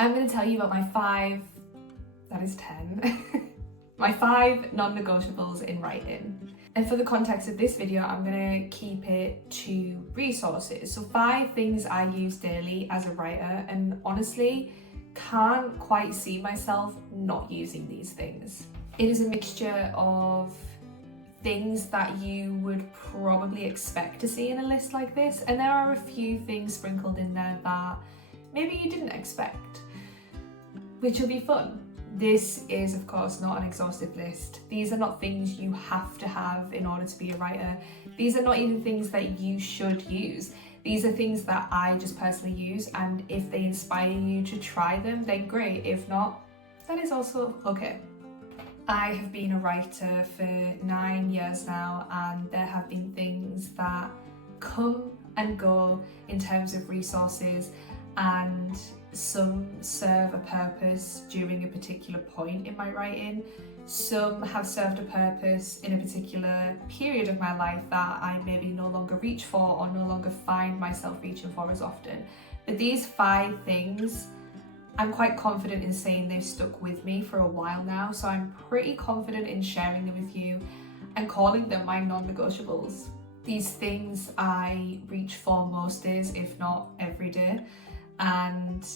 I'm going to tell you about my 5, that is 10, my 5 non-negotiables in writing. And for the context of this video, I'm going to keep it to resources. So 5 things I use daily as a writer, and honestly, can't quite see myself not using these things. It is a mixture of things that you would probably expect to see in a list like this, and there are a few things sprinkled in there that maybe you didn't expect, which will be fun. This is, of course, not an exhaustive list. These are not things you have to have in order to be a writer. These are not even things that you should use. These are things that I just personally use, and if they inspire you to try them, then great. If not, that is also okay. I have been a writer for 9 years now, and there have been things that come and go in terms of resources, and some serve a purpose during a particular point in my writing. Some have served a purpose in a particular period of my life that I maybe no longer reach for or no longer find myself reaching for as often. But these 5 things, I'm quite confident in saying they've stuck with me for a while now, so I'm pretty confident in sharing them with you and calling them my non-negotiables. These things I reach for most days, if not every day, and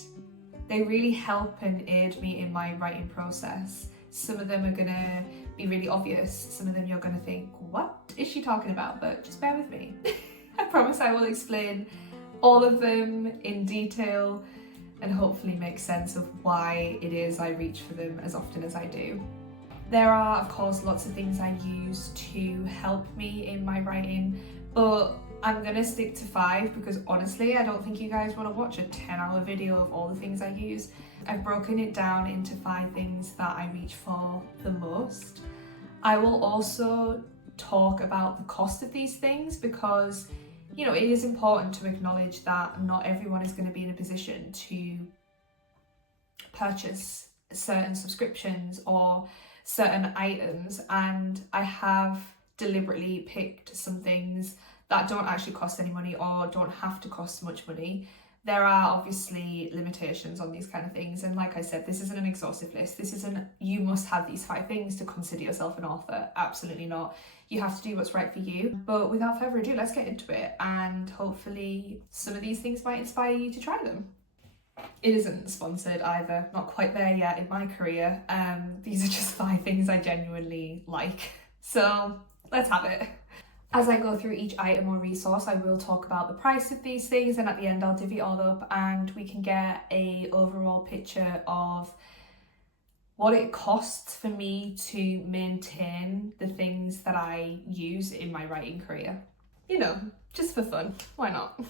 they really help and aid me in my writing process. Some of them are gonna be really obvious, some of them you're gonna think, what is she talking about? But just bear with me. I promise I will explain all of them in detail and hopefully make sense of why it is I reach for them as often as I do. There are, of course, lots of things I use to help me in my writing, but I'm gonna stick to 5 because honestly, I don't think you guys want to watch a 10-hour video of all the things I use. I've broken it down into 5 things that I reach for the most. I will also talk about the cost of these things because, you know, it is important to acknowledge that not everyone is going to be in a position to purchase certain subscriptions or certain items, and I have deliberately picked some things that don't actually cost any money or don't have to cost much money. There are obviously limitations on these kind of things, and like I said, this isn't an exhaustive list. This isn't, you must have these 5 things to consider yourself an author. Absolutely not. You have to do what's right for you. But without further ado, let's get into it, and hopefully some of these things might inspire you to try them. It isn't sponsored either, not quite there yet in my career. These are just 5 things I genuinely like. So let's have it. As I go through each item or resource, I will talk about the price of these things, and at the end I'll divvy it all up and we can get an overall picture of what it costs for me to maintain the things that I use in my writing career. You know, just for fun, why not?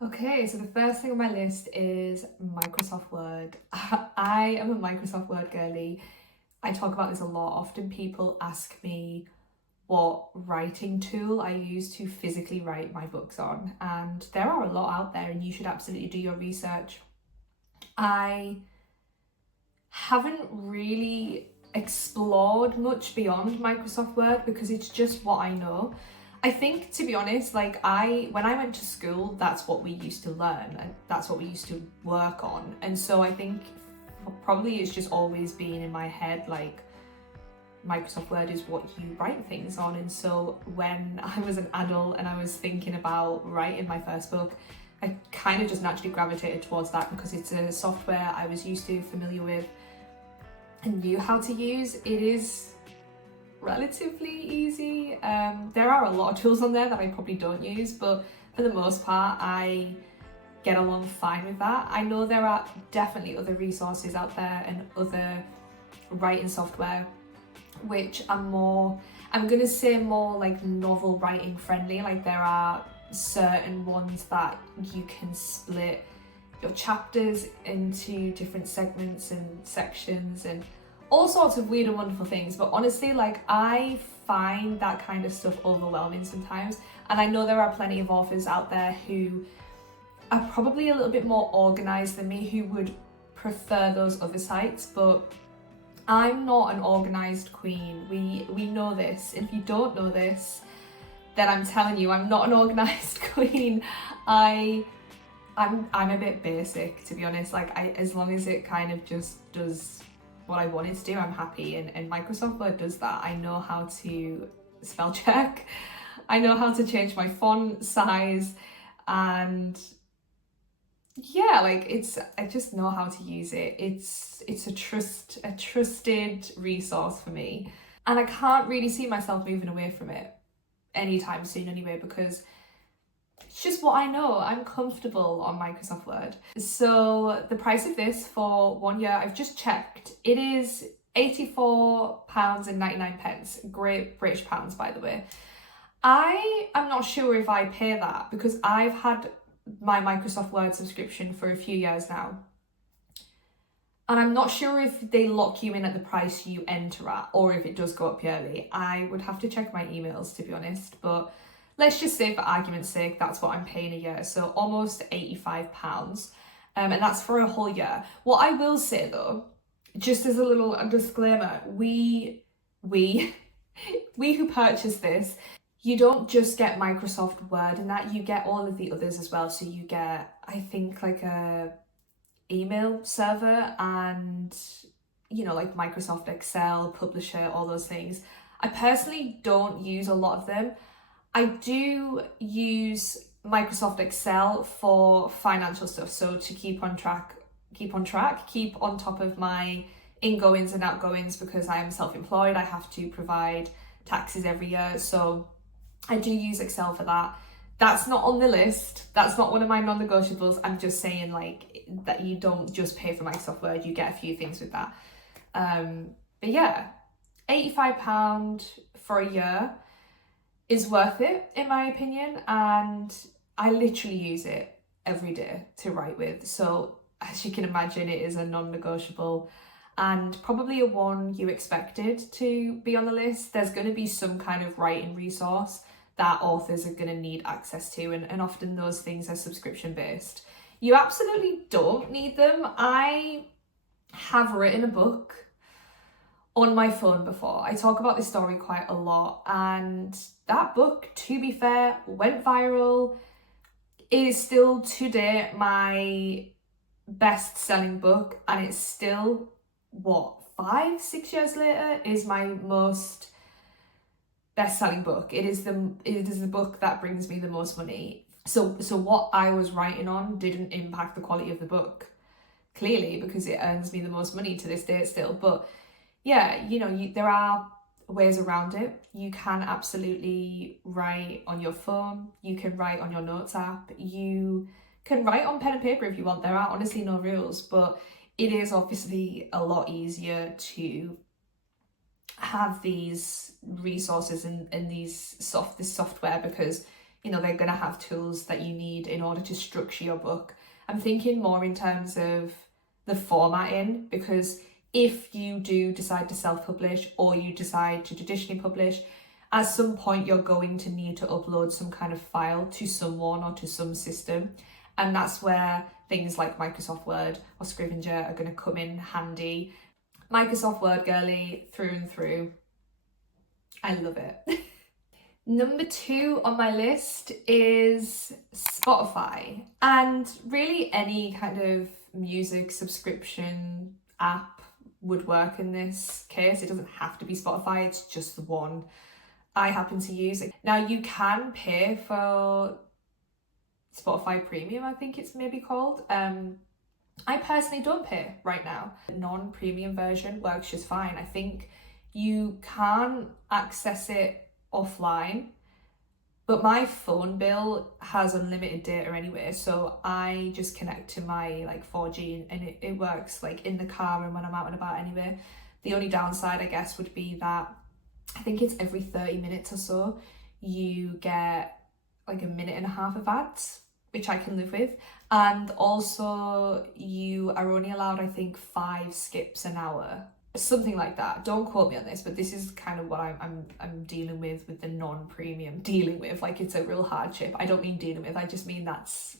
Okay, so the first thing on my list is Microsoft Word. I am a Microsoft Word girly. I talk about this a lot. Often people ask me what writing tool I use to physically write my books on, and there are a lot out there and you should absolutely do your research. I haven't really explored much beyond Microsoft Word because it's just what I know. I think, to be honest, like when I went to school, that's what we used to learn and that's what we used to work on, and so I think probably it's just always been in my head like Microsoft Word is what you write things on. And so when I was an adult and I was thinking about writing my first book, I kind of just naturally gravitated towards that because it's a software I was used to, familiar with, and knew how to use. It is relatively easy. There are a lot of tools on there that I probably don't use, but for the most part I get along fine with that. I know there are definitely other resources out there and other writing software which are more, I'm gonna say more like novel writing friendly. Like there are certain ones that you can split your chapters into different segments and sections and all sorts of weird and wonderful things, but honestly, like I find that kind of stuff overwhelming sometimes, and I know there are plenty of authors out there who are probably a little bit more organized than me who would prefer those other sites, but I'm not an organized queen. We know this. If you don't know this, then I'm telling you, I'm not an organized queen. I I'm a bit basic, to be honest. Like, as long as it kind of just does what I want it to do, I'm happy. And Microsoft Word does that. I know how to spell check. I know how to change my font size, and yeah, like I just know how to use it. It's a trusted resource for me. And I can't really see myself moving away from it anytime soon anyway, because it's just what I know. I'm comfortable on Microsoft Word. So the price of this for 1 year, I've just checked, it is £84.99. Great British pounds, by the way. I am not sure if I pay that, because I've had my Microsoft Word subscription for a few years now. And I'm not sure if they lock you in at the price you enter at, or if it does go up yearly. I would have to check my emails, to be honest, but let's just say for argument's sake, that's what I'm paying a year. So almost £85. And that's for a whole year. What I will say though, just as a little disclaimer, we who purchase this, you don't just get Microsoft Word and that, you get all of the others as well. So you get, I think, like a email server and, you know, like Microsoft Excel, Publisher, all those things. I personally don't use a lot of them. I do use Microsoft Excel for financial stuff. So to keep on top of my ingoings and outgoings, because I am self-employed, I have to provide taxes every year. So I do use Excel for that. That's not on the list. That's not one of my non-negotiables. I'm just saying, like, that you don't just pay for Microsoft Word. You get a few things with that. But yeah, £85 for a year is worth it, in my opinion. And I literally use it every day to write with. So as you can imagine, it is a non-negotiable, and probably a one you expected to be on the list. There's going to be some kind of writing resource that authors are going to need access to, and often those things are subscription based. You absolutely don't need them. I have written a book on my phone before. I talk about this story quite a lot, and that book, to be fair, went viral. It is still to date my best-selling book, and it's still, what, 5-6 years later, is my most best-selling book. It is the book that brings me the most money. So what I was writing on didn't impact the quality of the book, clearly, because it earns me the most money to this day still. But yeah, you know, there are ways around it. You can absolutely write on your phone. You can write on your notes app. You can write on pen and paper if you want. There are honestly no rules, but it is obviously a lot easier to have these resources and this software, because, you know, they're going to have tools that you need in order to structure your book. I'm thinking more in terms of the formatting, because if you do decide to self-publish, or you decide to traditionally publish, at some point you're going to need to upload some kind of file to someone or to some system. And that's where things like Microsoft Word or Scrivener are going to come in handy. Microsoft Word girly through and through. I love it. Number 2 on my list is Spotify. And really any kind of music subscription app would work in this case. It doesn't have to be Spotify, it's just the one I happen to use. Now, you can pay for Spotify Premium, I think it's maybe called. I personally don't pay right now. The non-premium version works just fine. I think you can access it offline, but my phone bill has unlimited data anyway, so I just connect to my 4G and it works like in the car and when I'm out and about anyway. The only downside, I guess, would be that I think it's every 30 minutes or so you get like a minute and a half of ads, which I can live with. And also you are only allowed, I think, 5 skips an hour, something like that. Don't quote me on this, but this is kind of what I'm dealing with the non-premium. Dealing with, like, it's a real hardship. I don't mean dealing with, I just mean that's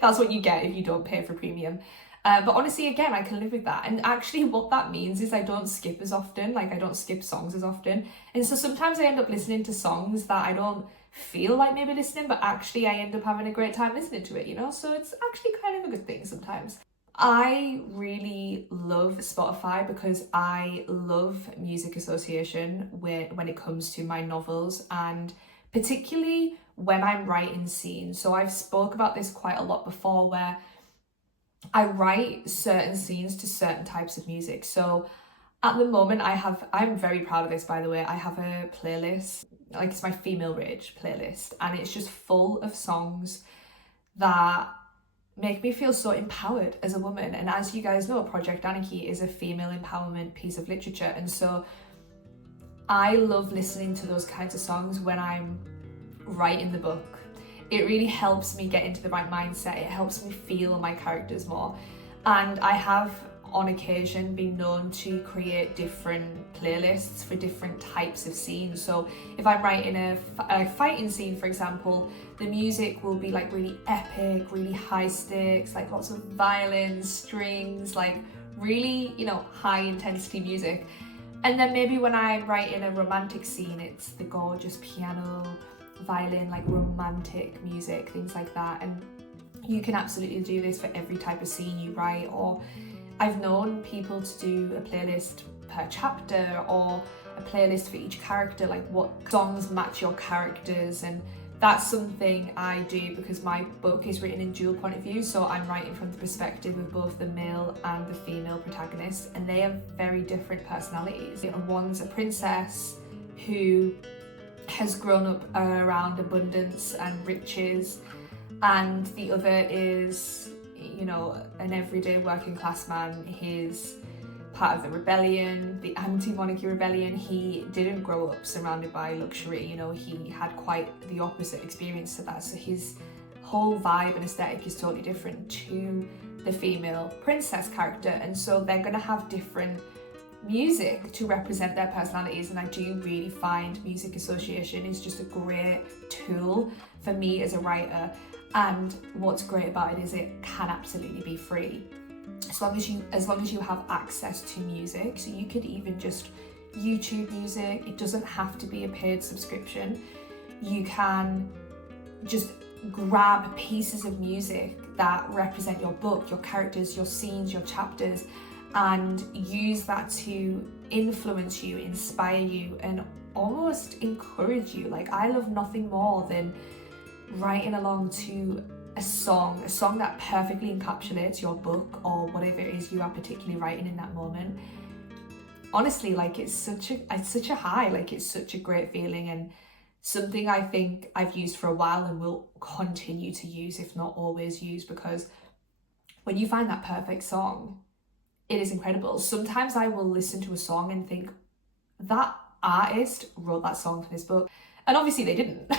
that's what you get if you don't pay for premium. But honestly, again, I can live with that. And actually what that means is I don't skip as often, like I don't skip songs as often. And so sometimes I end up listening to songs that I don't feel like maybe listening, but actually I end up having a great time listening to it, you know? So it's actually kind of a good thing sometimes. I really love Spotify because I love music association when it comes to my novels, and particularly when I'm writing scenes. So I've spoke about this quite a lot before, where I write certain scenes to certain types of music. So at the moment I'm very proud of this, by the way. I have a playlist, like it's my female rage playlist, and it's just full of songs that make me feel so empowered as a woman. And as you guys know, Project Anarchy is a female empowerment piece of literature, and so I love listening to those kinds of songs when I'm writing the book. It really helps me get into the right mindset. It helps me feel my characters more. And I have on occasion been known to create different playlists for different types of scenes. So if I'm writing a fighting scene, for example, the music will be like really epic, really high stakes, like lots of violin, strings, like really, you know, high intensity music. And then maybe when I'm writing a romantic scene, it's the gorgeous piano, violin, like romantic music, things like that. And you can absolutely do this for every type of scene you write. Or I've known people to do a playlist per chapter, or a playlist for each character, like what songs match your characters. And that's something I do because my book is written in dual point of view, so I'm writing from the perspective of both the male and the female protagonist, and they have very different personalities. You know, one's a princess who has grown up around abundance and riches, and the other is, you know, an everyday working class man. He's part of the rebellion, the anti-monarchy rebellion. He didn't grow up surrounded by luxury, you know, he had quite the opposite experience to that. So his whole vibe and aesthetic is totally different to the female princess character. And so they're gonna have different music to represent their personalities. And I do really find music association is just a great tool for me as a writer. And what's great about it is it can absolutely be free. As long as you have access to music. So you could even just YouTube music. It doesn't have to be a paid subscription. You can just grab pieces of music that represent your book, your characters, your scenes, your chapters, and use that to influence you, inspire you, and almost encourage you. Like, I love nothing more than writing along to a song that perfectly encapsulates your book or whatever it is you are particularly writing in that moment. Honestly, like, it's such a high, like it's such a great feeling, and something I think I've used for a while and will continue to use, if not always use, because when you find that perfect song, it is incredible. Sometimes I will listen to a song and think, that artist wrote that song for this book. And obviously they didn't.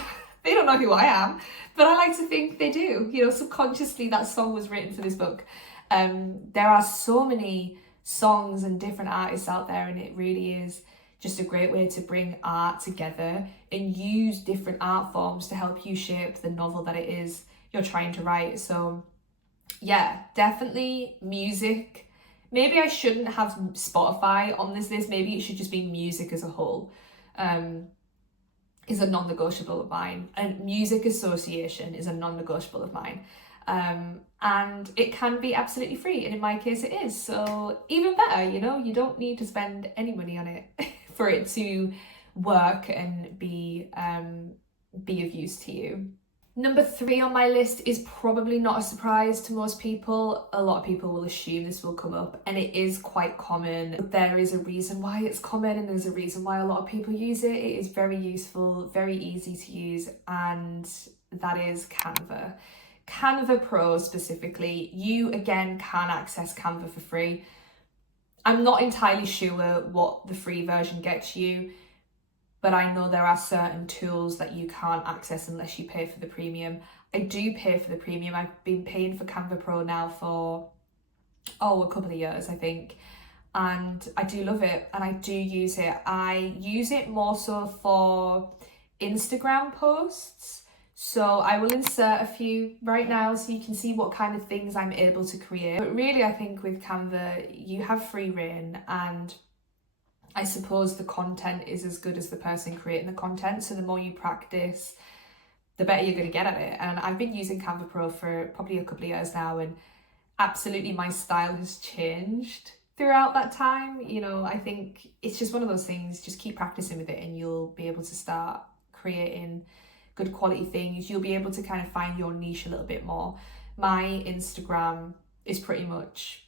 They don't know who I am, but I like to think they do. You know, subconsciously that song was written for this book. There are so many songs and different artists out there, and it really is just a great way to bring art together and use different art forms to help you shape the novel that it is you're trying to write. So yeah, definitely music. Maybe I shouldn't have Spotify on this list. Maybe it should just be music as a whole. Is a non-negotiable of mine, and music association is a non-negotiable of mine. And it can be absolutely free, and in my case it is, so even better. You know, you don't need to spend any money on it for it to work and be of use to you. Number 3 on my list is probably not a surprise to most people. A lot of people will assume this will come up, and it is quite common. There is a reason why it's common, and there's a reason why a lot of people use it. It is very useful, very easy to use, and that is Canva. Canva Pro specifically. You again can access Canva for free. I'm not entirely sure what the free version gets you, but I know there are certain tools that you can't access unless you pay for the premium. I do pay for the premium. I've been paying for Canva Pro now for, a couple of years, I think. And I do love it, and I do use it. I use it more so for Instagram posts. So I will insert a few right now so you can see what kind of things I'm able to create. But really, I think with Canva, you have free reign, and I suppose the content is as good as the person creating the content. So the more you practice the better you're going to get at it. And I've been using Canva Pro for probably a couple of years now, and absolutely my style has changed throughout that time. You know, I think it's just one of those things, just keep practicing with it and you'll be able to start creating good quality things. You'll be able to kind of find your niche a little bit more. My Instagram is pretty much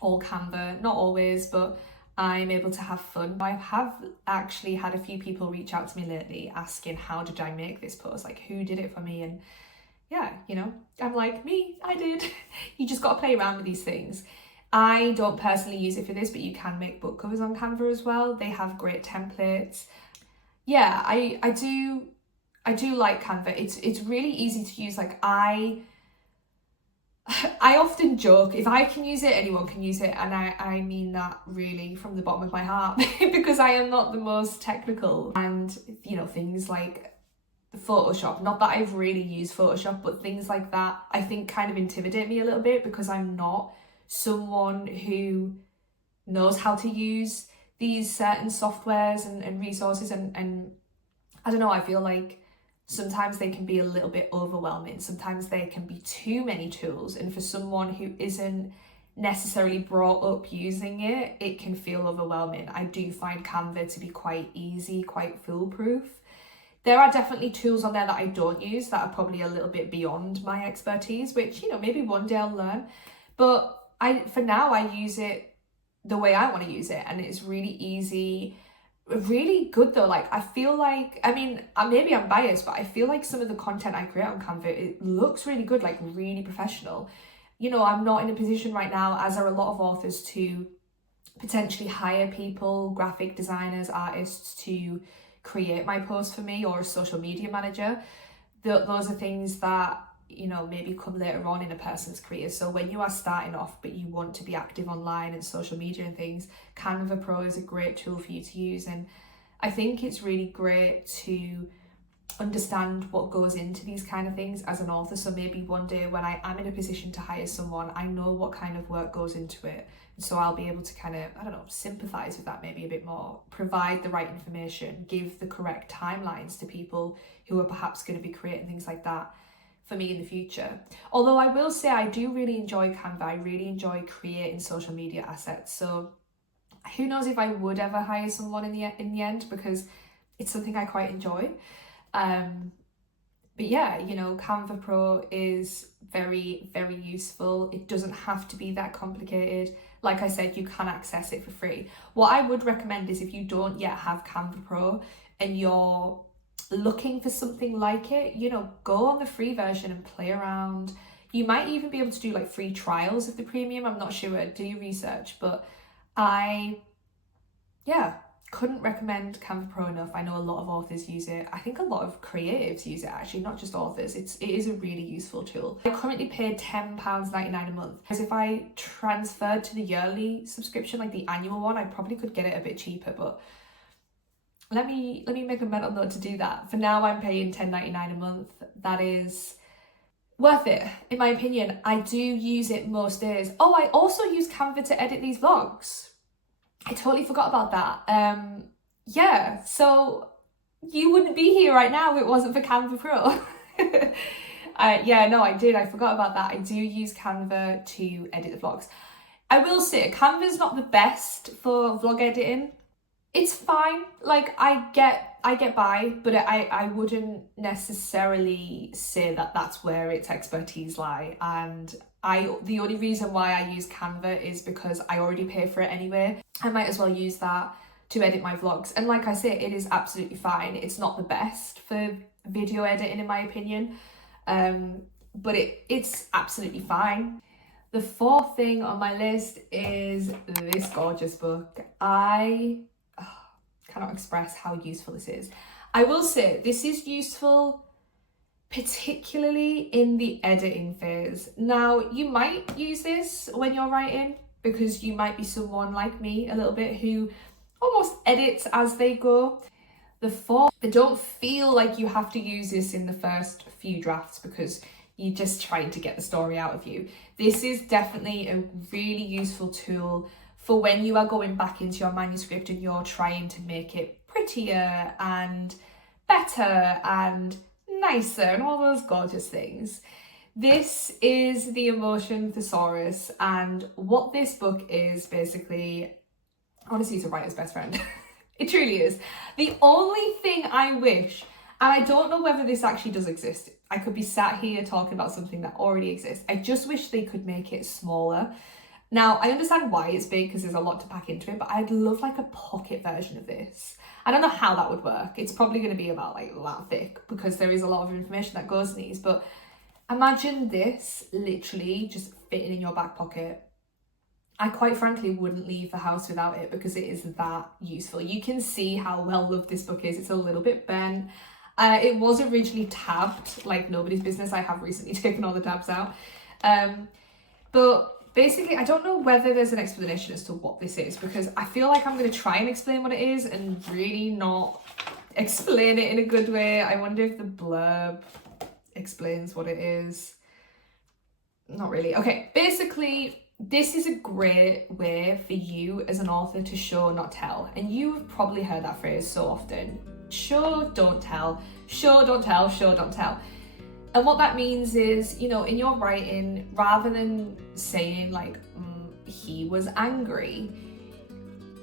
all Canva, not always, but I'm able to have fun. I have actually had a few people reach out to me lately asking, how did I make this post? Like, who did it for me? And yeah, you know, I'm like, me, I did. You just got to play around with these things. I don't personally use it for this, but you can make book covers on Canva as well. They have great templates. Yeah, I do like Canva. It's really easy to use. Like, I often joke, if I can use it, anyone can use it. And I mean that really from the bottom of my heart because I am not the most technical. And, you know, things like Photoshop, not that I've really used Photoshop, but things like that, I think kind of intimidate me a little bit because I'm not someone who knows how to use these certain softwares and resources. And I don't know, I feel like sometimes they can be a little bit overwhelming. Sometimes there can be too many tools. And for someone who isn't necessarily brought up using it, it can feel overwhelming. I do find Canva to be quite easy, quite foolproof. There are definitely tools on there that I don't use that are probably a little bit beyond my expertise, which, you know, maybe one day I'll learn. But for now, I use it the way I want to use it. And it's really easy. Really good though. Like, I feel like, I mean, maybe I'm biased, but I feel like some of the content I create on Canva, it looks really good, like really professional. You know, I'm not in a position right now, as are a lot of authors, to potentially hire people, graphic designers, artists, to create my posts for me, or a social media manager. Those are things that, you know, maybe come later on in a person's career. So when you are starting off but you want to be active online and social media and things, Canva Pro is a great tool for you to use. And I think it's really great to understand what goes into these kind of things as an author. So maybe one day when I am in a position to hire someone, I know what kind of work goes into it. And so I'll be able to kind of, I don't know, sympathize with that maybe a bit more, provide the right information, give the correct timelines to people who are perhaps going to be creating things like that for me in the future. Although I will say I do really enjoy Canva. I really enjoy creating social media assets. So who knows if I would ever hire someone in the end, because it's something I quite enjoy. But yeah, you know, Canva Pro is very, very useful. It doesn't have to be that complicated. Like I said, you can access it for free. What I would recommend is, if you don't yet have Canva Pro and you're looking for something like it, you know, go on the free version and play around. You might even be able to do like free trials of the premium. I'm not sure, do your research, but couldn't recommend Canva Pro enough. I know a lot of authors use it. I think a lot of creatives use it, actually, not just authors. It is a really useful tool. I currently pay £10.99 a month. Because if I transferred to the yearly subscription, like the annual one, I probably could get it a bit cheaper, but let me make a mental note to do that. For now, I'm paying £10.99 a month. That is worth it, in my opinion. I do use it most days. Oh, I also use Canva to edit these vlogs. I totally forgot about that. Yeah, so you wouldn't be here right now if it wasn't for Canva Pro. Yeah, no, I did. I forgot about that. I do use Canva to edit the vlogs. I will say, Canva's not the best for vlog editing. It's fine. Like, I get by, but I wouldn't necessarily say that that's where its expertise lie. And the only reason why I use Canva is because I already pay for it anyway. I might as well use that to edit my vlogs. And like I say, it is absolutely fine. It's not the best for video editing, in my opinion, but it's absolutely fine. The fourth thing on my list is this gorgeous book. I cannot express how useful this is. I will say this is useful particularly in the editing phase. Now, you might use this when you're writing, because you might be someone like me a little bit who almost edits as they go. Don't feel like you have to use this in the first few drafts because you're just trying to get the story out of you. This is definitely a really useful tool for when you are going back into your manuscript and you're trying to make it prettier and better and nicer and all those gorgeous things. This is the Emotion Thesaurus, and what this book is basically, honestly, it's a writer's best friend. It truly is. The only thing I wish, and I don't know whether this actually does exist, I could be sat here talking about something that already exists. I just wish they could make it smaller. Now, I understand why it's big because there's a lot to pack into it, but I'd love like a pocket version of this. I don't know how that would work. It's probably going to be about like that thick because there is a lot of information that goes in these, but imagine this literally just fitting in your back pocket. I quite frankly wouldn't leave the house without it because it is that useful. You can see how well loved this book is. It's a little bit bent. It was originally tabbed, like nobody's business. I have recently taken all the tabs out. But basically, I don't know whether there's an explanation as to what this is because I feel like I'm going to try and explain what it is and really not explain it in a good way. I wonder if the blurb explains what it is. Not really. Okay, basically, this is a great way for you as an author to show, not tell. And you've probably heard that phrase so often. Show, don't tell. Show, don't tell. Show, don't tell. And what that means is, you know, in your writing, rather than saying like, he was angry,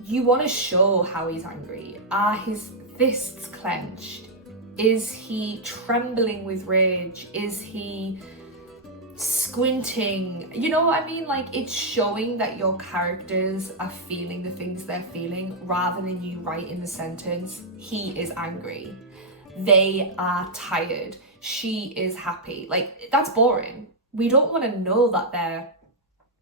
you want to show how he's angry. Are his fists clenched? Is he trembling with rage? Is he squinting? You know what I mean? Like, it's showing that your characters are feeling the things they're feeling rather than you write in the sentence, he is angry. They are tired. She is happy. Like, that's boring. We don't want to know that they're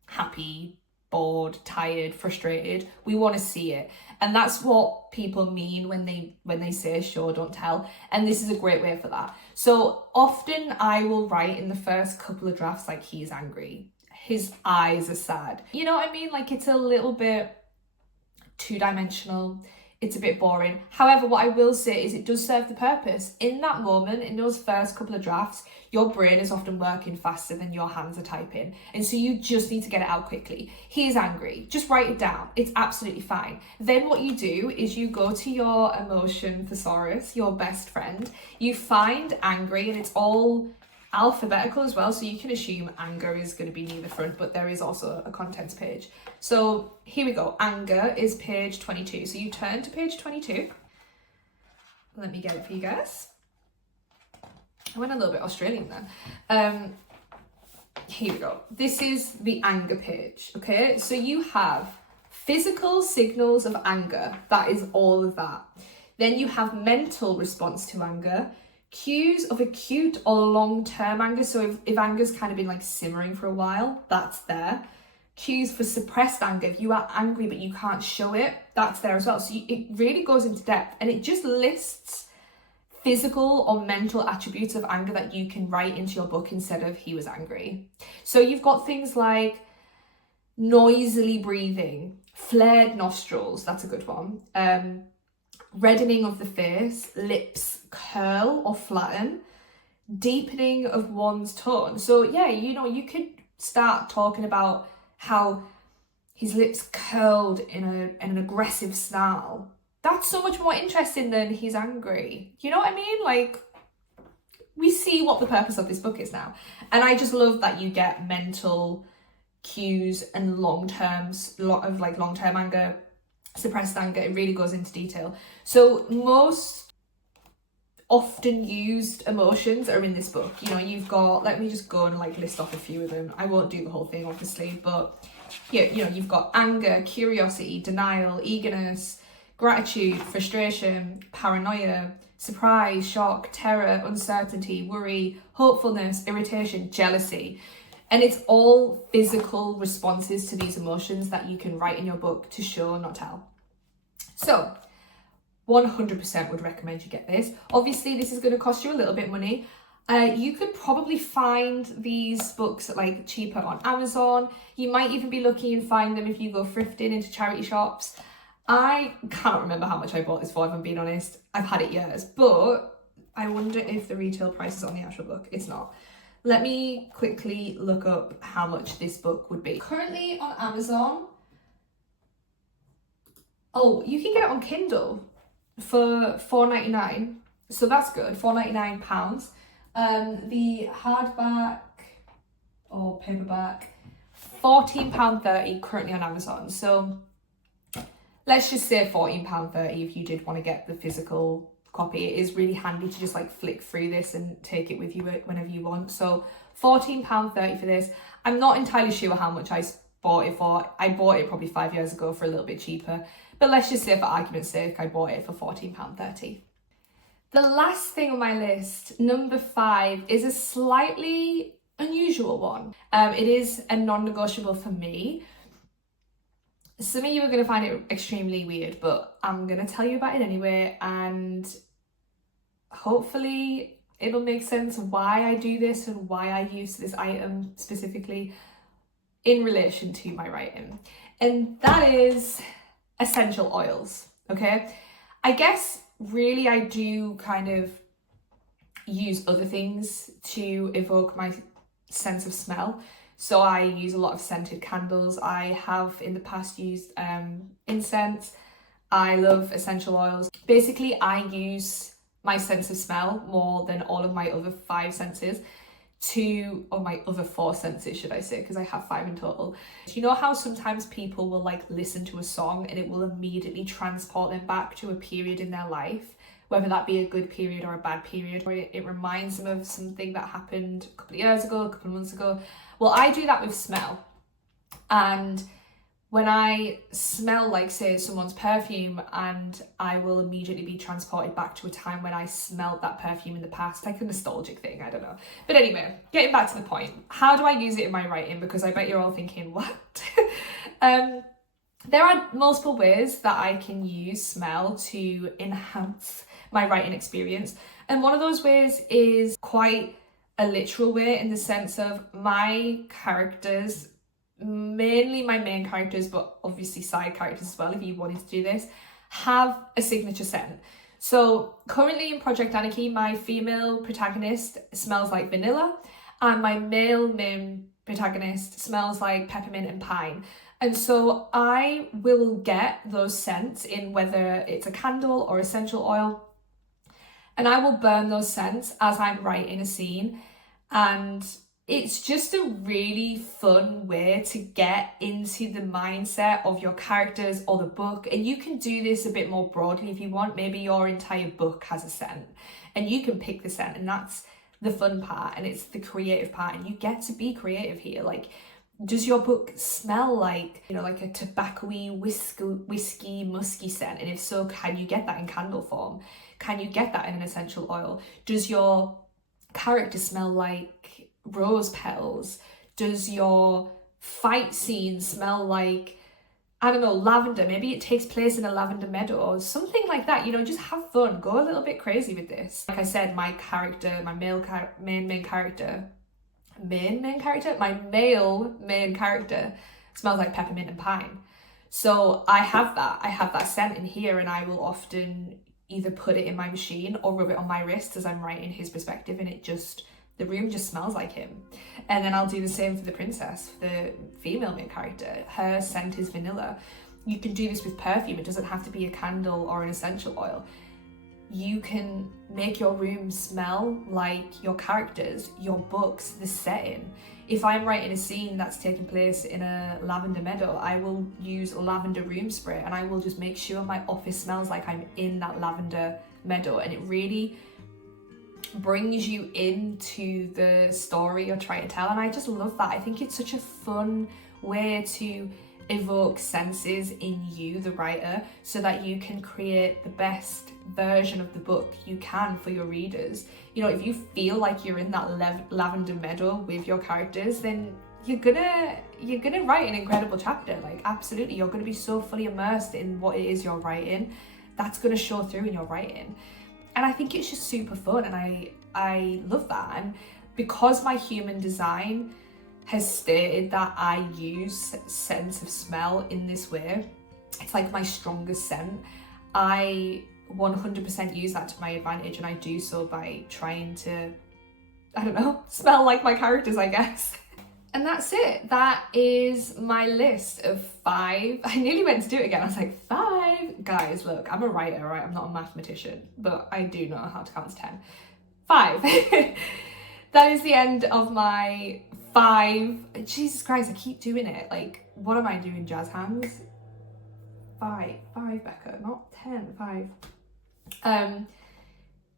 happy, bored, tired, frustrated. We want to see it. And that's what people mean when they say show, don't tell. And this is a great way for that. So often I will write in the first couple of drafts like, he's angry. His eyes are sad. You know what I mean? Like, it's a little bit two-dimensional. It's a bit boring. However, what I will say is it does serve the purpose. In that moment, in those first couple of drafts, your brain is often working faster than your hands are typing. And so you just need to get it out quickly. He is angry. Just write it down. It's absolutely fine. Then what you do is you go to your Emotion Thesaurus, your best friend. You find angry, and it's all alphabetical as well, so you can assume anger is going to be near the front, but there is also a contents page. So here we go. Anger is page 22. So you turn to page 22. Let me get it for you guys. I went a little bit Australian then. Here we go. This is the anger page. Okay, so you have physical signals of anger. That is all of that. Then you have mental response to anger. Cues of acute or long-term anger. So if anger's kind of been like simmering for a while, that's there. Cues for suppressed anger. If you are angry but you can't show it, that's there as well. So it really goes into depth, and it just lists physical or mental attributes of anger that you can write into your book instead of he was angry. So you've got things like noisily breathing, flared nostrils, that's a good one. Reddening of the face, lips curl or flatten, deepening of one's tone. So yeah, you know, you could start talking about how his lips curled in an aggressive snarl. That's so much more interesting than he's angry. You know what I mean? Like, we see what the purpose of this book is now. And I just love that you get mental cues and long-term anger, suppressed anger. It really goes into detail. So most often used emotions are in this book. You know, you've got, let me just go and like list off a few of them. I won't do the whole thing obviously, but yeah, you know, you've got anger, curiosity, denial, eagerness, gratitude, frustration, paranoia, surprise, shock, terror, uncertainty, worry, hopefulness, irritation, jealousy. And it's all physical responses to these emotions that you can write in your book to show, not tell. So 100% would recommend you get this. Obviously, this is going to cost you a little bit of money. You could probably find these books like cheaper on Amazon. You might even be lucky and find them if you go thrifting into charity shops. I cannot remember how much I bought this for, if I'm being honest. I've had it years, but I wonder if the retail price is on the actual book. It's not. Let me quickly look up how much this book would be. Currently on Amazon, oh, you can get it on Kindle for £4.99. So that's good, £4.99. The hardback or paperback, £14.30 currently on Amazon. So let's just say £14.30 if you did want to get the physical copy. It is really handy to just like flick through this and take it with you whenever you want. So £14.30 for this. I'm not entirely sure how much I bought it for. I bought it probably 5 years ago for a little bit cheaper, but let's just say for argument's sake I bought it for £14.30. The last thing on my list, number 5, is a slightly unusual one. It is a non-negotiable for me. Some of you are going to find it extremely weird, but I'm going to tell you about it anyway, and hopefully it'll make sense why I do this and why I use this item specifically in relation to my writing. And that is essential oils, okay? I guess really I do kind of use other things to evoke my sense of smell. So I use a lot of scented candles. I have in the past used incense. I love essential oils. Basically, I use my sense of smell more than all of my other 5 senses or my other 4 senses, should I say, because I have 5 in total. Do you know how sometimes people will like listen to a song and it will immediately transport them back to a period in their life, whether that be a good period or a bad period, or it reminds them of something that happened a couple of years ago, a couple of months ago? Well, I do that with smell. And when I smell like, say, someone's perfume, and I will immediately be transported back to a time when I smelled that perfume in the past, like a nostalgic thing, I don't know. But anyway, getting back to the point, how do I use it in my writing? Because I bet you're all thinking, what? There are multiple ways that I can use smell to enhance my writing experience. And one of those ways is quite a literal way, in the sense of my characters, mainly my main characters, but obviously side characters as well, if you wanted to do this, have a signature scent. So currently in Project Anarchy, my female protagonist smells like vanilla, and my male main protagonist smells like peppermint and pine. And so I will get those scents in, whether it's a candle or essential oil, and I will burn those scents as I'm writing a scene. And it's just a really fun way to get into the mindset of your characters or the book. And you can do this a bit more broadly if you want. Maybe your entire book has a scent and you can pick the scent, and that's the fun part, and it's the creative part, and you get to be creative here. Like, does your book smell like, you know, like a tobacco-y, whiskey, musky scent? And if so, can you get that in candle form? Can you get that in an essential oil? Does your character smell like rose petals? Does your fight scene smell like, I don't know, lavender? Maybe it takes place in a lavender meadow or something like that. You know, just have fun, go a little bit crazy with this. Like I said, my character, my male main character smells like peppermint and pine. So I have that scent in here, and I will often either put it in my machine or rub it on my wrist as I'm writing his perspective, and the room just smells like him. And then I'll do the same for the princess, the female main character. Her scent is vanilla. You can do this with perfume. It doesn't have to be a candle or an essential oil. You can make your room smell like your characters, your books, the setting. If I'm writing a scene that's taking place in a lavender meadow, I will use a lavender room spray, and I will just make sure my office smells like I'm in that lavender meadow. And it really brings you into the story you're trying to tell. And I just love that. I think it's such a fun way to evoke senses in you, the writer, so that you can create the best version of the book you can for your readers. You know, if you feel like you're in that lavender meadow with your characters, then you're gonna write an incredible chapter. Like, absolutely, you're gonna be so fully immersed in what it is you're writing. That's gonna show through in your writing. And I think it's just super fun, and I love that. And because my human design has stated that I use sense of smell in this way, it's like my strongest scent, I 100% use that to my advantage, and I do so by trying to, I don't know, smell like my characters, I guess. And that's it. That is my list of 5. I nearly went to do it again. I was like, 5? Guys, look, I'm a writer, right? I'm not a mathematician, but I do know how to count to 10. 5. That is the end of my 5. Jesus Christ, I keep doing it. Like, what am I doing, jazz hands? 5, Becca, not 10, 5.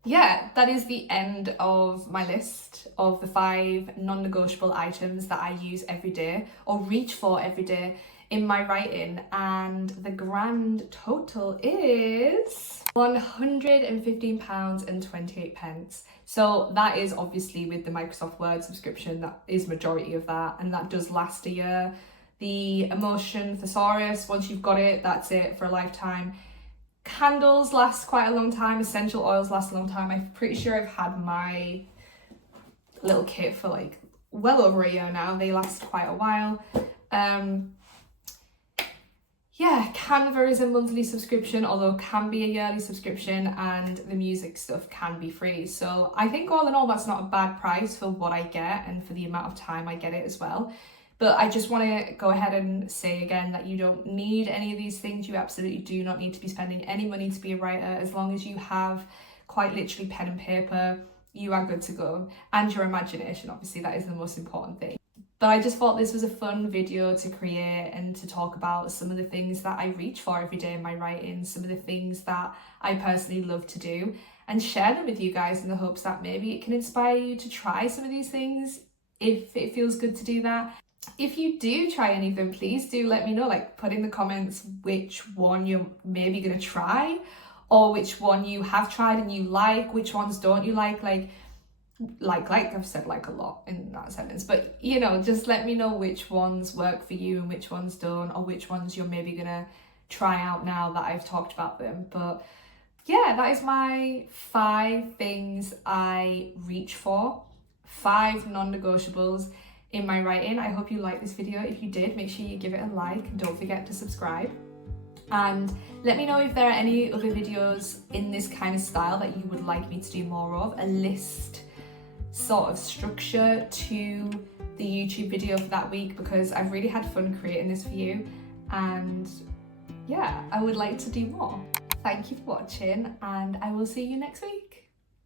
Yeah, that is the end of my list of the 5 non-negotiable items that I use every day or reach for every day in my writing, and the grand total is £115.28. So that is obviously with the Microsoft Word subscription, that is majority of that, and that does last a year. The Emotion Thesaurus, once you've got it, that's it for a lifetime. Candles last quite a long time, essential oils last a long time. I'm pretty sure I've had my little kit for like well over a year now. They last quite a while. Yeah, Canva is a monthly subscription, although can be a yearly subscription, and the music stuff can be free. So I think all in all, that's not a bad price for what I get and for the amount of time I get it as well. But I just want to go ahead and say again that you don't need any of these things. You absolutely do not need to be spending any money to be a writer. As long as you have quite literally pen and paper, you are good to go. And your imagination, obviously, that is the most important thing. But I just thought this was a fun video to create and to talk about some of the things that I reach for every day in my writing, some of the things that I personally love to do, and share them with you guys in the hopes that maybe it can inspire you to try some of these things if it feels good to do that. If you do try any of them, please do let me know, like put in the comments which one you're maybe going to try, or which one you have tried and you like, which ones don't you like I've said like a lot in that sentence, but you know, just let me know which ones work for you and which ones don't, or which ones you're maybe going to try out now that I've talked about them. But yeah, that is my 5 things I reach for, 5 non-negotiables in my writing. I hope you liked this video. If you did, make sure you give it a like and don't forget to subscribe. And let me know if there are any other videos in this kind of style that you would like me to do more of, a list sort of structure to the YouTube video for that week, because I've really had fun creating this for you, and yeah, I would like to do more. Thank you for watching, and I will see you next week.